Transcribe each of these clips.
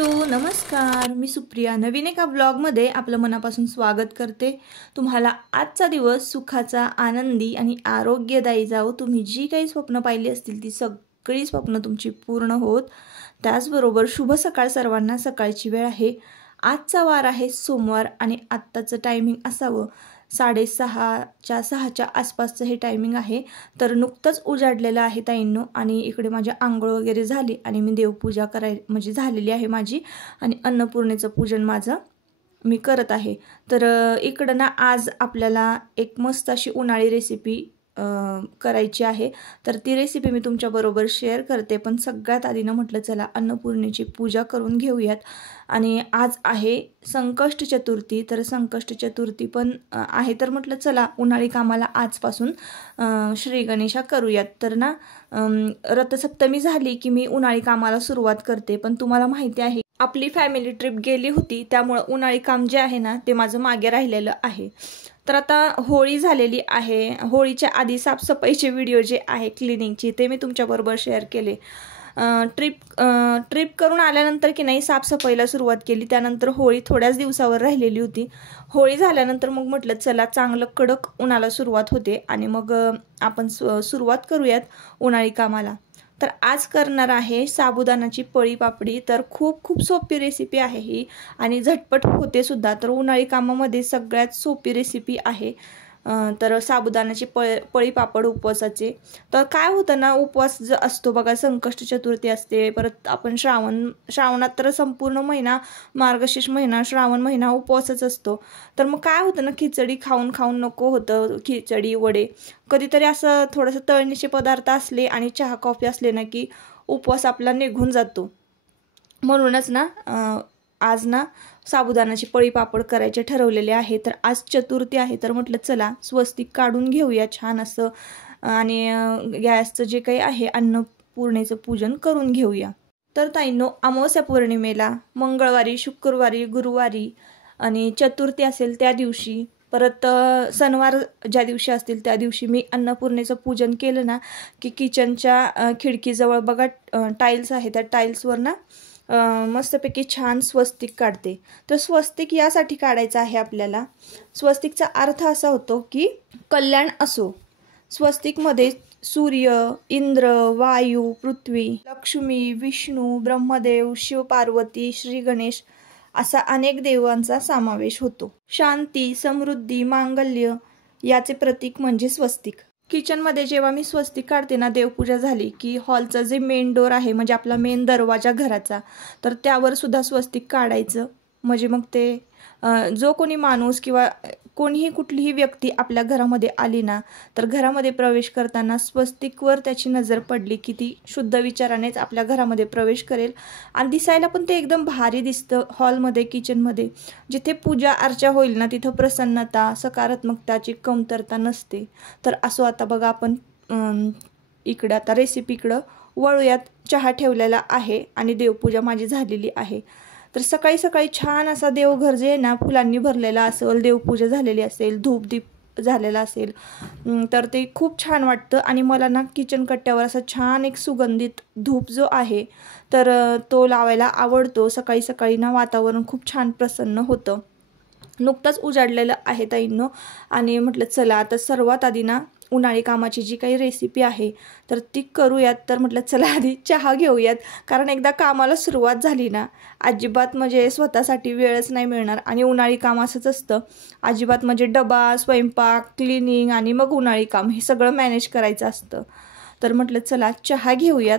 Hello नमस्कार, मी सुप्रिया नवीन एका ब्लॉगमध्ये आपलं मनापासून स्वागत करते। तुम्हाला आजचा दिवस सुखाचा, आनंदी आणि आरोग्यदायी जावो। तुम्ही जी काही स्वप्न पाहिली असतील ती सगळी स्वप्न तुमची पूर्ण होत। त्याचबरोबर शुभ सकाळ सर्वांना। सकाळची वेळ आहे, आजचा वार आहे सोमवार आणि आत्ताचं टायमिंग असावं 6:30च्या आसपासचं हे टायमिंग आहे। तर नुकतंच उजाडलेलं आहे ताईंनो आणि इकडे माझी आंघोळ वगैरे झाली आणि मी देवपूजा म्हणजे झालेली आहे माझी आणि अन्नपूर्णेचं पूजन माझं मी करत आहे। तर इकडं ना आज आपल्याला एक मस्त अशी उन्हाळी रेसिपी करायची आहे। तर ती रेसिपी मी तुमच्याबरोबर शेअर करते, पण सगळ्यात आधी ना म्हटलं चला अन्नपूर्णेची पूजा करून घेऊयात। आणि आज आहे संकष्ट चतुर्थी, तर संकष्ट चतुर्थी पण आहे, तर म्हटलं चला उन्हाळी कामाला आजपासून श्री गणेशा करूयात। तर ना रथसप्तमी झाली की मी उन्हाळी कामाला सुरुवात करते, पण तुम्हाला माहिती आहे आपली फॅमिली ट्रिप गेली होती त्यामुळे उन्हाळी काम जे आहे ना ते माझं मागे राहिलेलं आहे। तर आता होळी झालेली आहे, होळीच्या आधी साफसफाईचे व्हिडिओ जे आहे क्लिनिंगची ते मी तुमच्याबरोबर शेअर केले। ट्रिप करून आल्यानंतर की नाही साफसफाईला सुरुवात केली, त्यानंतर होळी थोड्याच दिवसावर राहिलेली होती। होळी झाल्यानंतर मग म्हटलं चला चांगलं कडक उन्हाला सुरुवात होते आणि मग आपण सुरुवात करूयात उन्हाळी कामाला। तर आज करणार आहे साबुदाणाची पळी पापडी। तर खूप सोपी रेसिपी आहे ही आणि झटपट होते सुद्धा। तर उन्हाळी कामामध्ये सगळ्यात सोपी रेसिपी आहे। तर साबुदाण्याची पळी पापड उपवासाचे। तर काय होतं ना, उपवास जो असतो बघा, संकष्ट चतुर्थी असते, परत आपण श्रावणात तर संपूर्ण महिना मार्गशीर्ष महिना श्रावण महिना उपवासच असतो। तर मग काय होतं ना, खिचडी खाऊन नको होतं, खिचडी वडे कधीतरी असं थोडंसं तळणीचे पदार्थ असले आणि चहा कॉफी असले ना की उपवास आपला निघून जातो। म्हणूनच ना आज ना साबुदाणाची पळी पापड करायचे ठरवलेले आहे। तर आज चतुर्थी आहे, तर म्हटलं चला स्वस्तिक काढून घेऊया छान असं आणि गॅसचं जे काही आहे अन्नपूर्णेचं पूजन करून घेऊया। तर ताईंनो, अमावस्या पौर्णिमेला मंगळवारी, शुक्रवारी, गुरुवारी आणि चतुर्थी असेल त्या दिवशी, परत सणवार ज्या दिवशी असतील त्या दिवशी मी अन्नपूर्णेचं पूजन केलं ना की किचनच्या खिडकीजवळ बघा टाईल्स आहे, त्या टाईल्सवर ना मस्तपैकी छान स्वस्तिक काढते। तर स्वस्तिक यासाठी काढायचं आहे आपल्याला, स्वस्तिकचा अर्थ असा होतो की कल्याण असो। स्वस्तिकमध्ये सूर्य, इंद्र, वायू, पृथ्वी, लक्ष्मी, विष्णू, ब्रह्मदेव, शिव पार्वती, श्री गणेश असा अनेक देवांचा समावेश होतो। शांती, समृद्धी, मांगल्य याचे प्रतीक म्हणजे स्वस्तिक। किचनमध्ये जेव्हा मी स्वस्तिक काढते ना, देवपूजा झाली की हॉलचा जे मेन डोर आहे म्हणजे आपला मेन दरवाजा घराचा, तर त्यावर सुद्धा स्वस्तिक काढायचं। म्हणजे मग ते जो कोणी माणूस किंवा कोणीही कुठलीही व्यक्ती आपल्या घरामध्ये आली ना, तर घरामध्ये प्रवेश करताना स्वस्तिकवर त्याची नजर पडली की ती शुद्ध विचारानेच आपल्या घरामध्ये प्रवेश करेल आणि दिसायला पण ते एकदम भारी दिसतं। हॉलमध्ये, किचनमध्ये जिथे पूजा अर्चा होईल ना तिथं प्रसन्नता, सकारात्मकताची कमतरता नसते। तर असो, आता बघा आपण इकडं आता रेसिपीकडं वळूयात। चहा ठेवलेला आहे आणि देवपूजा माझी झालेली आहे। तर सकाळी सकाळी छान असा देवघर जे ना फुलांनी भरलेला असेल, देवपूजा झालेली असेल, धूपदीप झालेला असेल, तर ते खूप छान वाटतं। आणि मला ना किचन कट्ट्यावर असा छान एक सुगंधित धूप जो आहे तर तो लावायला आवडतो। सकाळी सकाळी ना वातावरण खूप छान प्रसन्न होतं। नुकतंच उजाडलेलं आहे ताईंनो आणि म्हटलं चला आता सर्वात आधी ना उन्हाळी कामाची जी काही रेसिपी आहे तर ती करूयात। तर म्हटलं चला आधी चहा घेऊयात, कारण एकदा कामाला सुरुवात झाली ना अजिबात म्हणजे स्वतःसाठी वेळच नाही मिळणार। आणि उन्हाळी काम असंच असतं, अजिबात म्हणजे डबा, स्वयंपाक, क्लिनिंग आणि मग उन्हाळी काम हे सगळं मॅनेज करायचं असतं। तर म्हटलं चला चहा घेऊयात।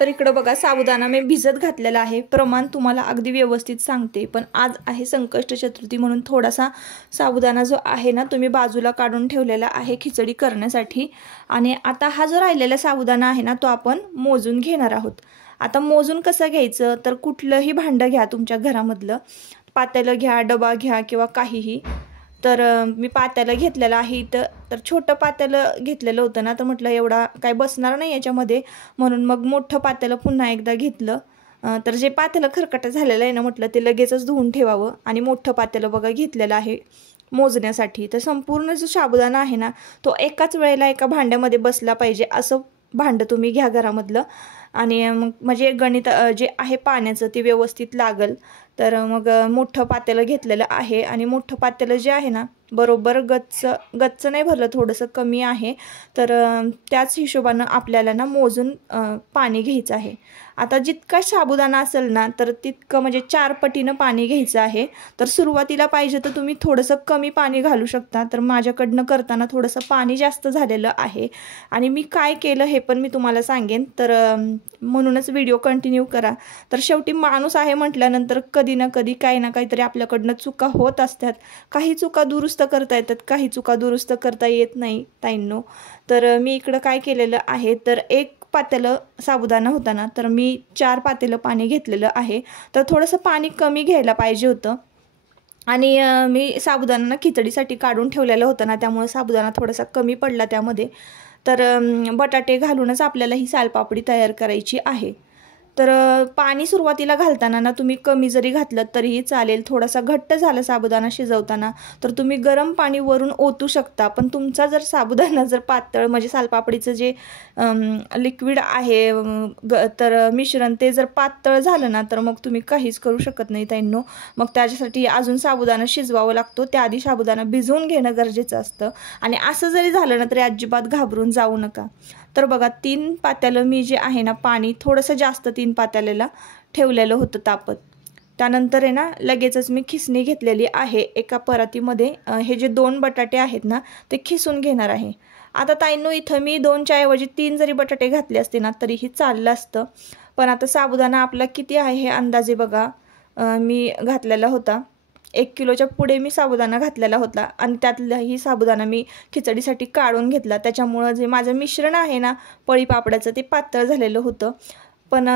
तर इकडं बघा साबुदाणा मी भिजत घातलेला आहे, प्रमाण तुम्हाला अगदी व्यवस्थित सांगते। पण आज आहे संकष्ट चतुर्थी म्हणून थोडासा साबुदाणा जो आहे ना तुम्ही बाजूला काढून ठेवलेला आहे खिचडी करण्यासाठी। आणि आता हा जो राहिलेला साबुदाणा आहे ना तो आपण मोजून घेणार आहोत। आता मोजून कसं घ्यायचं, तर कुठलंही भांडं घ्या तुमच्या घरामधलं, पातेलं घ्या, डबा घ्या किंवा काहीही. तर मी पातेलं घेतलेलं आहे इथं. तर छोटं पातेलं घेतलेलं होतं ना, तर म्हटलं एवढा काय बसणार नाही याच्यामध्ये, म्हणून मग मोठं पातेलं पुन्हा एकदा घेतलं. तर जे पातेलं खरकटं झालेलं आहे ना, म्हटलं ते लगेचच धुवून ठेवावं आणि मोठं पातेलं बघा घेतलेलं आहे मोजण्यासाठी. तर संपूर्ण जो साबुदाणा आहे ना, तो एकाच वेळेला एका भांड्यामध्ये बसला पाहिजे असं भांडं तुम्ही घ्या घरामधलं. आणि मग म्हणजे गणित जे आहे पाण्याचं ते व्यवस्थित लागल. तर मग मोठं पातेलं घेतलेलं आहे आणि मोठं पातेलं जे आहे ना, बरोबर गच्च नाही भरलं, थोडंसं कमी आहे. तर त्याच हिशोबानं आपल्याला ना मोजून पाणी घ्यायचं आहे. आता जितका साबुदाणा असेल ना, तर तितकं म्हणजे 4 पटीनं पाणी घ्यायचं आहे. तर सुरुवातीला पाहिजे तर तुम्ही थोडंसं कमी पाणी घालू शकता. तर माझ्याकडनं करताना थोडंसं पाणी जास्त झालेलं आहे आणि मी काय केलं हे पण मी तुम्हाला सांगेन. तर म्हणूनच व्हिडिओ कंटिन्यू करा. तर शेवटी माणूस आहे म्हटल्यानंतर कधी ना कधी काही ना काहीतरी आपल्याकडनं चुका होत असतात. काही चुका दुरुस्त करता येतात, काही चुका दुरुस्त करता येत नाही ताईंनो. तर मी इकडं काय केलेलं आहे, तर 1 पातेलं साबुदाणा होता ना, तर मी 4 पातेलं पाणी घेतलेलं आहे. तर थोडंसं पाणी कमी घ्यायला पाहिजे होतं. आणि मी साबुदाणा खिचडीसाठी काढून ठेवलेलं होतं ना, त्यामुळे साबुदाणा थोडासा कमी पडला त्यामध्ये. तर बटाटे घालूनच आपल्याला ही सालपापडी तयार करायची आहे. तर पाणी सुरुवातीला घालताना ना तुम्ही कमी जरी घातलं तरीही चालेल. थोडासा घट्ट झाला साबुदाणा शिजवताना तर तुम्ही गरम पाणी वरून ओतू शकता. पण तुमचा जर साबुदाणा जर पातळ म्हणजे सालपापडीचं जे लिक्विड आहे तर मिश्रण ते जर पातळ झालं ना, तर मग तुम्ही काहीच करू शकत नाही ताईंनो. मग त्याच्यासाठी अजून साबुदाणा शिजवावं लागतो. त्याआधी साबुदाणा भिजवून घेणं गरजेचं असतं. आणि असं जरी झालं ना तरी अजिबात घाबरून जाऊ नका. तर बघा 3 पातेलं मी जे आहे ना पाणी थोडंसं जास्त 3 पातेल्याला ठेवलेलं होतं तापत. त्यानंतर आहे ना लगेचच मी खिसणी घेतलेली आहे एका परातीमध्ये. हे जे 2 बटाटे आहेत ना ते खिसून घेणार आहे. आता ताईंनो इथं मी 2च्या ऐवजी 3 जरी बटाटे घातले असते ना तरीही चाललं असतं. पण आता साबुदाणा आपला किती आहे हे अंदाजे बघा मी घातलेला होता. 1 किलोच्या पुढे मी साबुदाणा घातलेला होता आणि त्यातलाही साबुदाणा मी खिचडीसाठी काढून घेतला. त्याच्यामुळं जे माझं मिश्रण आहे ना पळी पापडाचं ते पातळ झालेलं होतं. पण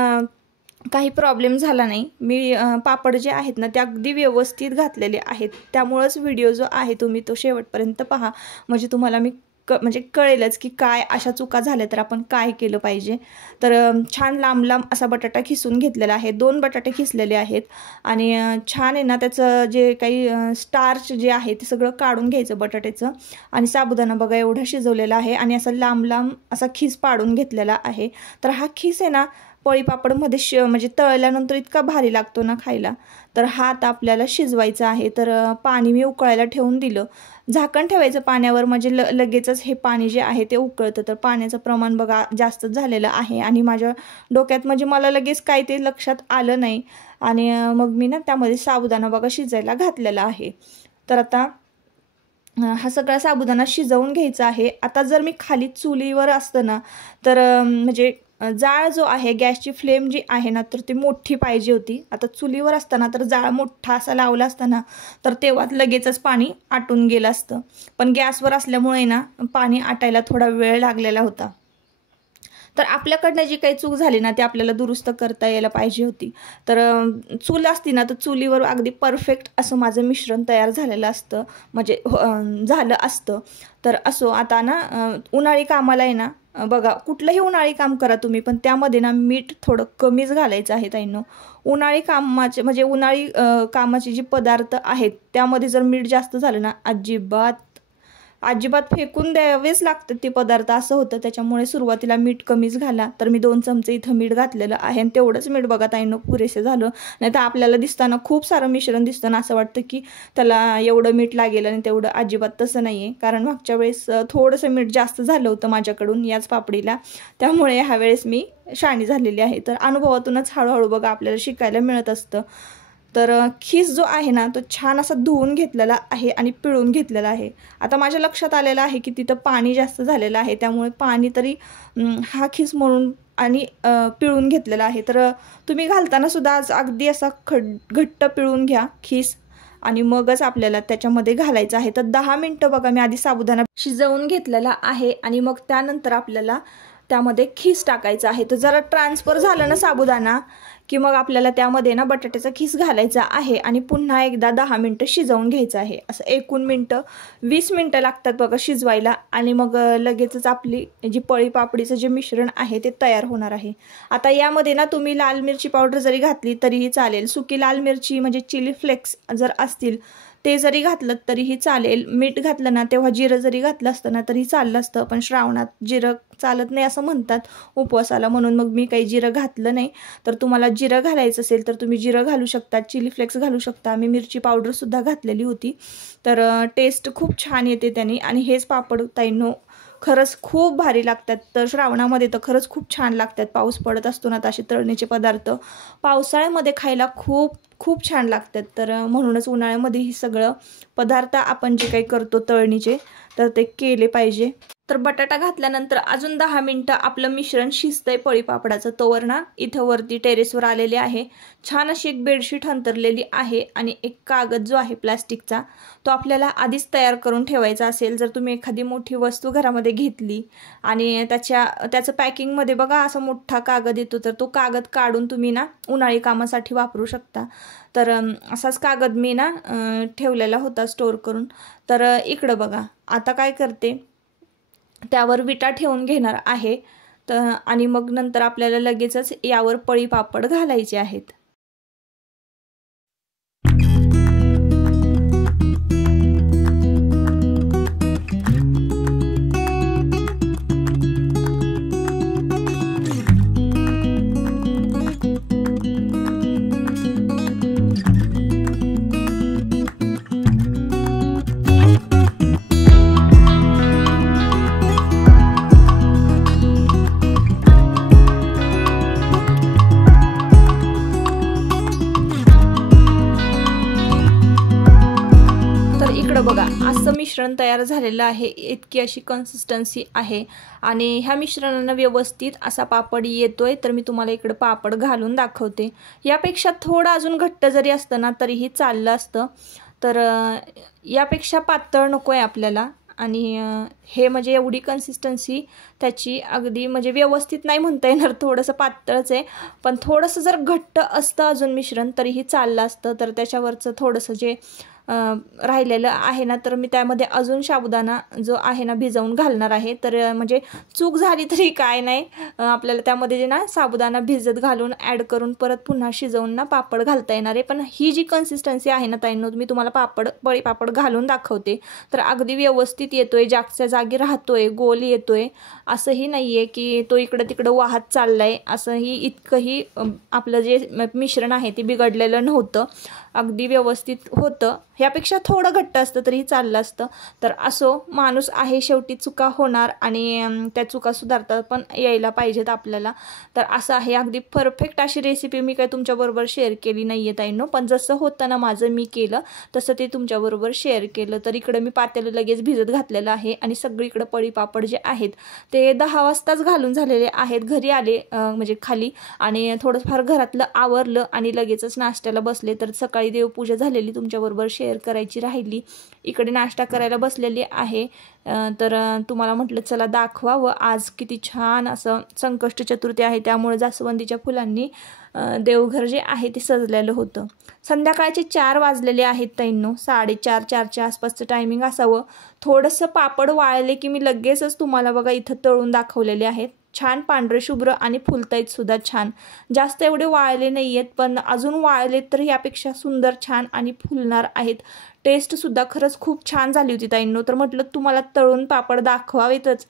काही प्रॉब्लेम झाला नाही. मी पापड जे आहेत ना ते अगदी व्यवस्थित घातलेले आहेत. त्यामुळंच व्हिडिओ जो आहे तुम्ही तो शेवटपर्यंत पहा, म्हणजे तुम्हाला मी म्हणजे कळेलच की काय अशा चुका झाल्या तर आपण काय केलं पाहिजे. तर छान लांब लांब असा बटाटा खिसून घेतलेला आहे. 2 बटाटे खिसलेले आहेत आणि छान आहे ना त्याचं जे काही स्टार्च जे आहे ते सगळं काढून घ्यायचं बटाट्याचं. आणि साबुदाणा बघा एवढा शिजवलेला आहे आणि असा लांब लांब असा खीस पाडून घेतलेला आहे. तर हा खीस आहे ना पळीपापडमध्ये म्हणजे तळल्यानंतर इतका भारी लागतो ना खायला. तर हा आता आपल्याला शिजवायचा आहे. तर पाणी मी उकळायला ठेवून दिलं. झाकण ठेवायचं पाण्यावर म्हणजे लगेचच हे पाणी जे आहे ते उकळतं. तर पाण्याचं प्रमाण बघा जास्तच झालेलं आहे आणि माझ्या डोक्यात म्हणजे मला लगेच काय ते लक्षात आलं नाही. आणि मग मी ना त्यामध्ये साबुदाणा बघा शिजायला घातलेला आहे. तर आता हा सगळा साबुदाणा शिजवून घ्यायचा आहे. आता जर मी खाली चुलीवर असतं ना तर म्हणजे जाळ जो आहे गॅसची फ्लेम जी आहे ना तर ती मोठी पाहिजे होती. आता चुलीवर असताना तर जाळ मोठा असा लावला असताना तर तेव्हा लगेचच पाणी आटून गेलं असतं. पण गॅसवर असल्यामुळे ना पाणी आटायला थोडा वेळ लागलेला होता. तर आपल्याकडनं जी काही चूक झाली ना ती आपल्याला दुरुस्त करता यायला पाहिजे होती. तर चूल असती ना तर चुलीवर अगदी परफेक्ट असं माझं मिश्रण तयार झालेलं असतं, म्हणजे झालं असतं. तर असो आता ना उन्हाळी कामाला आहे ना बघा कुठलंही उन्हाळी काम करा तुम्ही पण त्यामध्ये ना मीठ थोडं कमीच घालायचं आहे ताईंनो. उन्हाळी कामाचे म्हणजे उन्हाळी कामाचे जे पदार्थ आहेत त्यामध्ये जर मीठ जास्त झालं ना अजिबात फेकून द्यावेच लागतात ते पदार्थ असं होतं. त्याच्यामुळे सुरुवातीला मीठ कमीच घाला. तर मी 2 चमचे इथं मीठ घातलेलं आहे आणि तेवढंच मीठ बघा ताईंनो पुरेसे झालं. नाही तर आपल्याला दिसताना खूप सारं मिश्रण दिसतं ना असं वाटतं की त्याला एवढं मीठ लागेल आणि तेवढं अजिबात तसं नाही आहे. कारण मागच्या वेळेस थोडंसं मीठ जास्त झालं होतं माझ्याकडून याच पापडीला. त्यामुळे ह्या वेळेस मी शाणी झालेली आहे. तर अनुभवातूनच हळूहळू बघा आपल्याला शिकायला मिळत असतं. तर खीस जो आहे ना तो छान असा धुवून घेतलेला आहे आणि पिळून घेतलेला आहे. आता माझ्या लक्षात आलेलं आहे की तिथं पाणी जास्त झालेलं आहे त्यामुळे पाणी तरी हा खीस म्हणून आणि पिळून घेतलेला आहे. तर तुम्ही घालताना सुद्धा अगदी असा घट्ट पिळून घ्या खीस आणि मगच आपल्याला त्याच्यामध्ये घालायचं आहे. तर 10 मिनटं बघा मी आधी साबुदाणा शिजवून घेतलेला आहे आणि मग त्यानंतर आपल्याला त्यामध्ये खीस टाकायचा आहे. तर जरा ट्रान्सफर झालं ना साबुदाणा की मग आपल्याला त्यामध्ये ना बटाट्याचा खीस घालायचा आहे आणि पुन्हा एकदा 10 मिनटं शिजवून घ्यायचं आहे. असं एकूण मिनटं 20 मिनटं लागतात बघा शिजवायला आणि मग लगेचच आपली जी पळी पापडीचं जे मिश्रण आहे ते तयार होणार आहे. आता यामध्ये ना तुम्ही लाल मिरची पावडर जरी घातली तरीही चालेल. सुकी लाल मिरची म्हणजे चिली फ्लेक्स जर असतील ते जरी घातलं तरीही चालेल. मीठ घातलं ना तेव्हा जिरं जरी घातलं असतं ना तरी चाललं असतं, पण श्रावणात जिरं चालत नाही असं म्हणतात उपवासाला, म्हणून मग मी काही जिरं घातलं नाही. तर तुम्हाला जिरं घालायचं असेल तर तुम्ही जिरं घालू शकता, चिली फ्लेक्स घालू शकता. मी मिरची पावडरसुद्धा घातलेली होती, तर टेस्ट खूप छान येते त्याने. आणि हेच पापड ताईंनो खरंच खूप भारी लागतात. तर श्रावणामध्ये तर खरंच खूप छान लागतात. पाऊस पडत असतो ना, असे तळणीचे पदार्थ पावसाळ्यामध्ये खायला खूप खूप छान लागतात. तर म्हणूनच उन्हाळ्यामध्ये ही सगळं पदार्थ आपण जे काही करतो तळणीचे तर ते केले पाहिजे. तर बटाटा घातल्यानंतर अजून 10 मिनटं आपलं मिश्रण शिजतंय पळी पापडाचं. तोवर ना इथं वरती टेरेसवर आलेले आहे. छान अशी एक बेडशीट अंतरलेली आहे आणि एक कागद जो आहे प्लास्टिकचा तो आपल्याला आधीच तयार करून ठेवायचा असेल. जर तुम्ही एखादी मोठी वस्तू घरामध्ये घेतली आणि त्याचं पॅकिंगमध्ये बघा असा मोठा कागद येतो, तर तो कागद काढून तुम्ही ना उन्हाळी कामासाठी वापरू शकता. तर असाच कागद मी ना ठेवलेला होता स्टोअर करून. तर इकडं बघा आता काय करते, त्यावर विटा ठेवून घेणार आहे. तर आणि मग नंतर आपल्याला लगेचच यावर पळी पापड घालायचे आहेत. बघा असं मिश्रण तयार झालेलं आहे. इतकी अशी कन्सिस्टन्सी आहे आणि ह्या मिश्रणानं व्यवस्थित असा पापड येतोय. तर मी तुम्हाला इकडे पापड घालून दाखवते. यापेक्षा थोडं अजून घट्ट जरी असतं ना तरीही चाललं असतं. तर यापेक्षा पातळ नको आहे आपल्याला. आणि हे म्हणजे एवढी कन्सिस्टन्सी त्याची अगदी म्हणजे व्यवस्थित नाही म्हणता येणार, थोडंसं पातळच आहे. पण थोडंसं जर घट्ट असतं अजून मिश्रण तरीही चाललं असतं. तर त्याच्यावरचं थोडंसं जे राहिलेलं आहे ना तर मी त्यामध्ये अजून साबुदाणा जो आहे ना भिजवून घालणार आहे. तर म्हणजे चूक झाली तरी काय नाही, आपल्याला त्यामध्ये जे ना साबुदाणा भिजत घालून ॲड करून परत पुन्हा शिजवून ना पापड घालता येणार आहे. पण ही जी कन्सिस्टन्सी आहे ना ताईंनो, मी तुम्हाला पळी पापड घालून दाखवते. तर अगदी व्यवस्थित येतोय, जागच्या जागी राहतोय, गोल येतोय. असंही नाही आहे की तो इकडं तिकडं वाहत चाललाय. असंही इतकंही आपलं जे मिश्रण आहे ते बिघडलेलं नव्हतं, अगदी व्यवस्थित होतं. ह्यापेक्षा थोडं घट्ट असतं तरीही चाललं असतं. तर असो, माणूस आहे शेवटी, चुका होणार आणि त्या चुका सुधारता पण यायला पाहिजेत आपल्याला. तर असं आहे, अगदी परफेक्ट अशी रेसिपी मी काय तुमच्याबरोबर शेअर केली नाही आहे ताईंनो, पण जसं होतं ना माझं मी केलं तसं ते तुमच्याबरोबर शेअर केलं. तर इकडं मी पातेलं लगेच भिजत घातलेलं आहे आणि सगळीकडं पळी पापड जे आहेत ते 10 वाजताच घालून झालेले आहेत. घरी आले म्हणजे खाली आणि थोडंफार घरातलं आवरलं आणि लगेचच नाश्त्याला बसले. तर सकाळी देवपूजा झालेली तुमच्याबरोबर शेअर करायची राहिली. इकडे नाश्ता करायला बसलेली आहे. तर तुम्हाला म्हटलं चला दाखवावं. आज किती छान असं संकष्ट चतुर्थी आहे, त्यामुळे जास्वंदीच्या फुलांनी देवघर जे आहे ते सजलेलं होतं. संध्याकाळचे 4 वाजलेले आहेत ताईंनो, 4:30 4च्या आसपासचं टायमिंग असावं. थोडंसं पापड वाळले की मी लगेचच तुम्हाला बघा इथं तळून दाखवलेले आहेत. छान पांढरे शुभ्र आणि फुलतायत सुद्धा छान. जास्त एवढे वाळले नाही आहेत, पण अजून वाळलेत तर यापेक्षा सुंदर छान आणि फुलणार आहेत. टेस्टसुद्धा खरंच खूप छान झाली होती ताईंनो. तर म्हटलं तुम्हाला तळून पापड दाखवावेतच,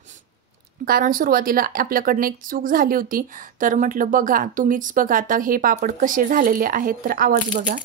कारण सुरुवातीला आपल्याकडनं एक चूक झाली होती. तर म्हटलं बघा, तुम्हीच बघा आता हे पापड कसे झालेले आहेत. तर आवाज बघा,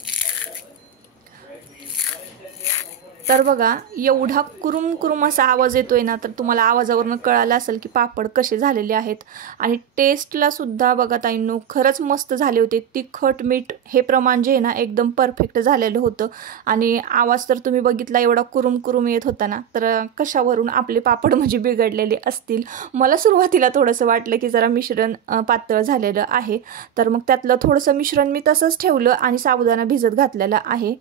तर बघा एवढा कुरुम कुरुम असा आवाज येतोय ना, तर तुम्हाला आवाजावरून कळालं असेल की पापड कसे झालेले आहेत. आणि टेस्टला सुद्धा बघा ताईंनो खरंच मस्त झाले होते. तिखट मीठ हे प्रमाण जे आहे ना एकदम परफेक्ट झालेलं होतं. आणि आवाज तर तुम्ही बघितला एवढा कुरुम कुरुम येत होता ना, तर कशावरून आपले पापड म्हणजे बिघडलेले असतील. मला सुरुवातीला थोडंसं वाटलं की जरा मिश्रण पातळ झालेलं आहे, तर मग त्यातलं थोडंसं मिश्रण मी तसंच ठेवलं आणि साबुदाणा भिजत घातलेला आहे.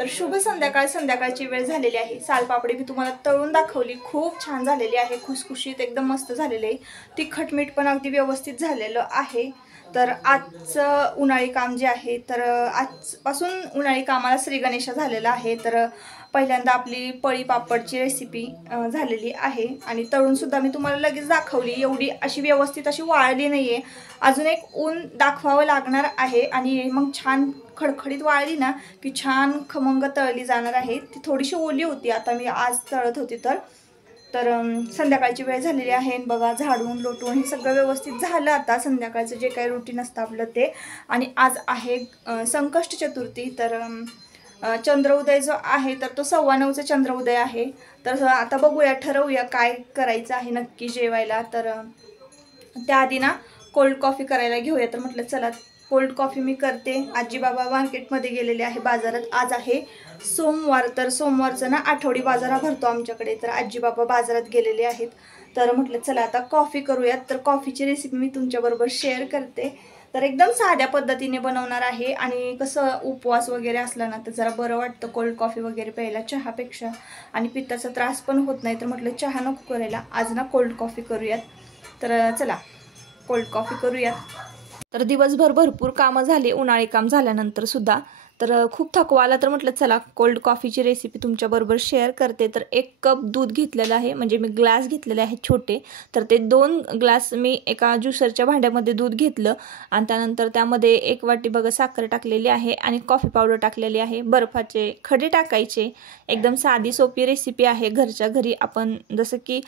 तर शुभ संध्याकाळ, संध्याकाळची वेळ झालेली आहे। सालपापडी मी तुम्हाला तळून दाखवली, खूप छान झालेली आहे, खुसखुशीत एकदम मस्त झालेली आहे। तिखट मीठ पण अगदी व्यवस्थित झालेलं आहे। तर आजचं उन्हाळी काम जे आहे, तर आजपासून उन्हाळी कामाला श्री गणेशा झालेला आहे। तर पहिल्यांदा आपली पळी पापडची रेसिपी झालेली आहे आणि तळून सुद्धा मी तुम्हाला लगेच दाखवली, एवढी अशी व्यवस्थित अशी वाळली नाही आहे, अजून एक ऊन दाखवावं लागणार आहे आणि मग छान खडखडीत वाळली ना की छान खमंग तळली जाणार आहे। ती थोडीशी ओली होती, आता मी आज तळत होती तर संध्याकाळची वेळ झालेली आहे। बघा झाडून लोटून हे सगळं व्यवस्थित झालं। आता संध्याकाळचं जे काही रुटीन असतं आपलं ते, आणि आज आहे संकष्ट चतुर्थी। तर चंद्रोदय जो आहे तर तो 9:15चा चंद्रोदय आहे। तर आता बघूया, ठरवूया काय करायचं आहे नक्की जेवायला। तर त्याआधी ना कोल्ड कॉफी करायला घेऊया। तर म्हटलं चला कोल्ड कॉफी मी करते। आजी बाबा मार्केटमध्ये गेलेले आहे बाजारात, आज आहे सोमवार। तर सोमवारचं ना आठवडी बाजार भरतो आमच्याकडे, तर आजी बाबा बाजारात गेलेले आहेत। तर म्हटलं चला आता कॉफी करूयात। तर कॉफीची रेसिपी मी तुमच्याबरोबर शेअर करते। तर एकदम साध्या पद्धतीने बनवणार आहे आणि कसं उपवास वगैरे असला ना तर जरा बरं वाटतं कोल्ड कॉफी वगैरे प्यायला चहापेक्षा, आणि पित्ताचा त्रास पण होत नाही। तर म्हटलं चहा नको करायला, आज ना कोल्ड कॉफी करूयात। तर चला कोल्ड कॉफी करूयात। तर दिवसभर भरपूर कामं झाले, उन्हाळी काम झाल्यानंतर सुद्धा, तर खूप थकवा आला। तर म्हटलं चला कोल्ड कॉफीची रेसिपी तुमच्याबरोबर शेअर करते। तर 1 कप दूध घेतलेलं आहे, म्हणजे मी ग्लास घेतलेले आहेत छोटे, तर ते 2 ग्लास मी एका ज्युसरच्या भांड्यामध्ये दूध घेतलं आणि त्यानंतर त्यामध्ये 1 वाटी बघा साखर टाकलेली आहे आणि कॉफी पावडर टाकलेली आहे। बर्फाचे खडे टाकायचे, एकदम साधी सोपी रेसिपी आहे, घरच्या घरी आपण जसं की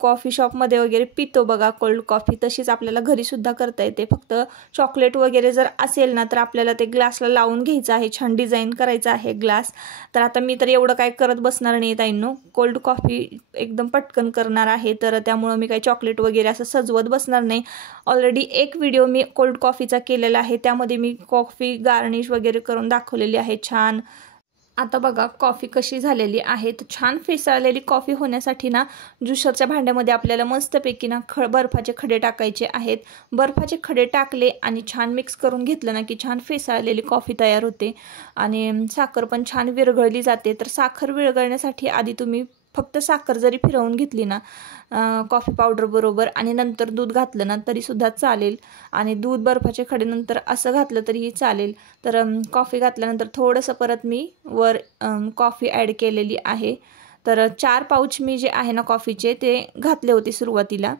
कॉफी शॉपमध्ये वगैरे पितो बघा कोल्ड कॉफी, तशीच आपल्याला घरीसुद्धा करता येते। फक्त चॉकलेट वगैरे जर असेल ना तर आपल्याला ते ग्लासला लावून घ्यायचं आहे, छान डिझाईन करायचं आहे ग्लास। तर आता मी तर एवढं काय करत बसणार नाही ताईंनो, कोल्ड कॉफी एकदम पटकन करणार आहे, तर त्यामुळं मी काही चॉकलेट वगैरे असं सजवत बसणार नाही। ऑलरेडी एक व्हिडिओ मी कोल्ड कॉफीचा केलेला आहे, त्यामध्ये मी कॉफी गार्निश वगैरे करून दाखवलेली आहे छान। आता बघा कॉफी कशी झालेली आहे, तर छान फेसाळलेली कॉफी होण्यासाठी ना ज्युसरच्या भांड्यामध्ये आपल्याला मस्तपैकी ना बर्फाचे खडे टाकायचे आहेत। बर्फाचे खडे टाकले आणि छान मिक्स करून घेतलं ना की छान फेसाळलेली कॉफी तयार होते आणि साखर पण छान विरघळली जाते। तर साखर विरघळण्यासाठी आधी तुम्ही फक्त साखर जरी फिरवून घेतली ना कॉफी पावडर बरोबर आणि नंतर दूध घातलं ना तरीसुद्धा चालेल, आणि दूध बर्फाचे खडे नंतर असं घातलं तरीही चालेल। तर कॉफी घातल्यानंतर थोडंसं परत मी वर कॉफी ॲड केलेली आहे। तर 4 पाऊच मी जे आहे ना कॉफीचे ते घातले होते सुरुवातीला,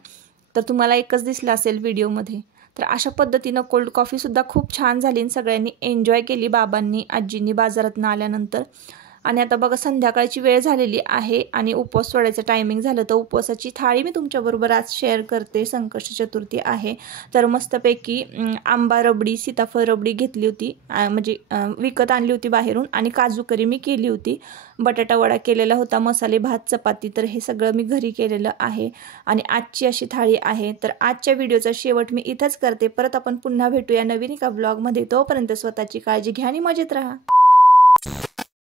तर तुम्हाला एकच दिसलं असेल व्हिडिओमध्ये। तर अशा पद्धतीनं कोल्ड कॉफीसुद्धा खूप छान झाली आणि सगळ्यांनी एन्जॉय केली, बाबांनी आजींनी बाजारातून आल्यानंतर। आणि आता बघा संध्याकाळची वेळ झालेली आहे आणि उपवास सोडायचं टायमिंग झालं, तर उपवासाची थाळी मी तुमच्याबरोबर आज शेअर करते। संकष्ट चतुर्थी आहे, तर मस्तपैकी आंबा रबडी, सीताफळ रबडी घेतली होती, म्हणजे विकत आणली होती बाहेरून, आणि काजू करी मी केली होती, बटाटा वडा केलेला होता, मसाले भात, चपाती, तर हे सगळं मी घरी केलेलं आहे आणि आजची अशी थाळी आहे। तर आजच्या व्हिडिओचा शेवट मी इथंच करते, परत आपण पुन्हा भेटूया नवीन एका ब्लॉगमध्ये। तोपर्यंत स्वतःची काळजी घ्या आणि मजेत राहा।